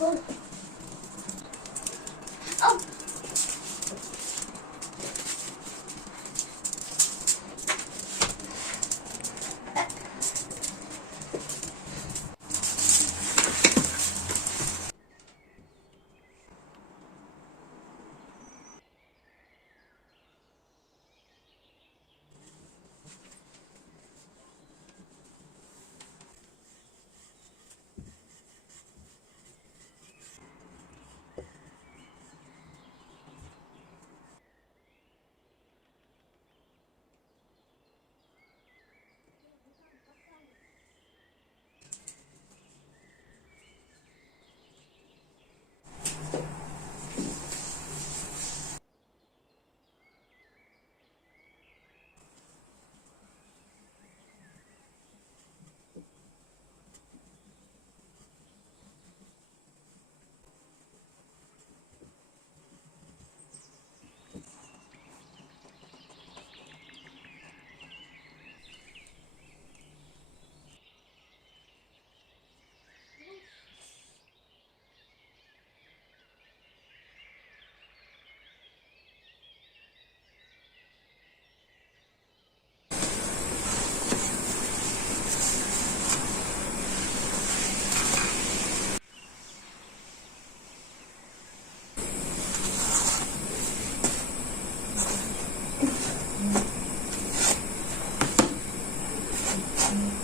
Bak.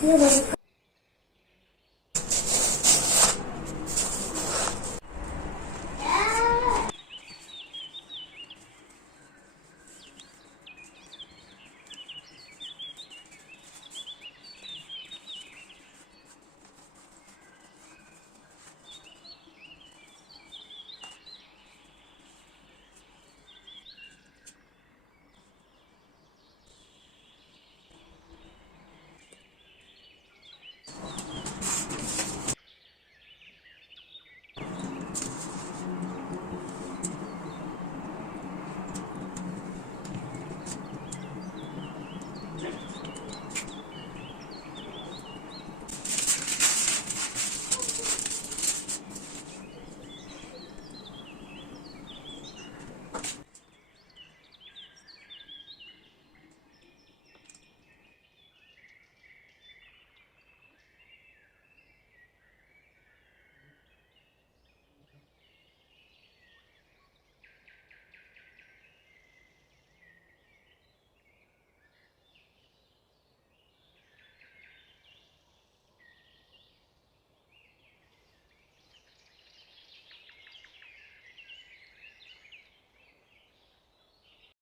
那个是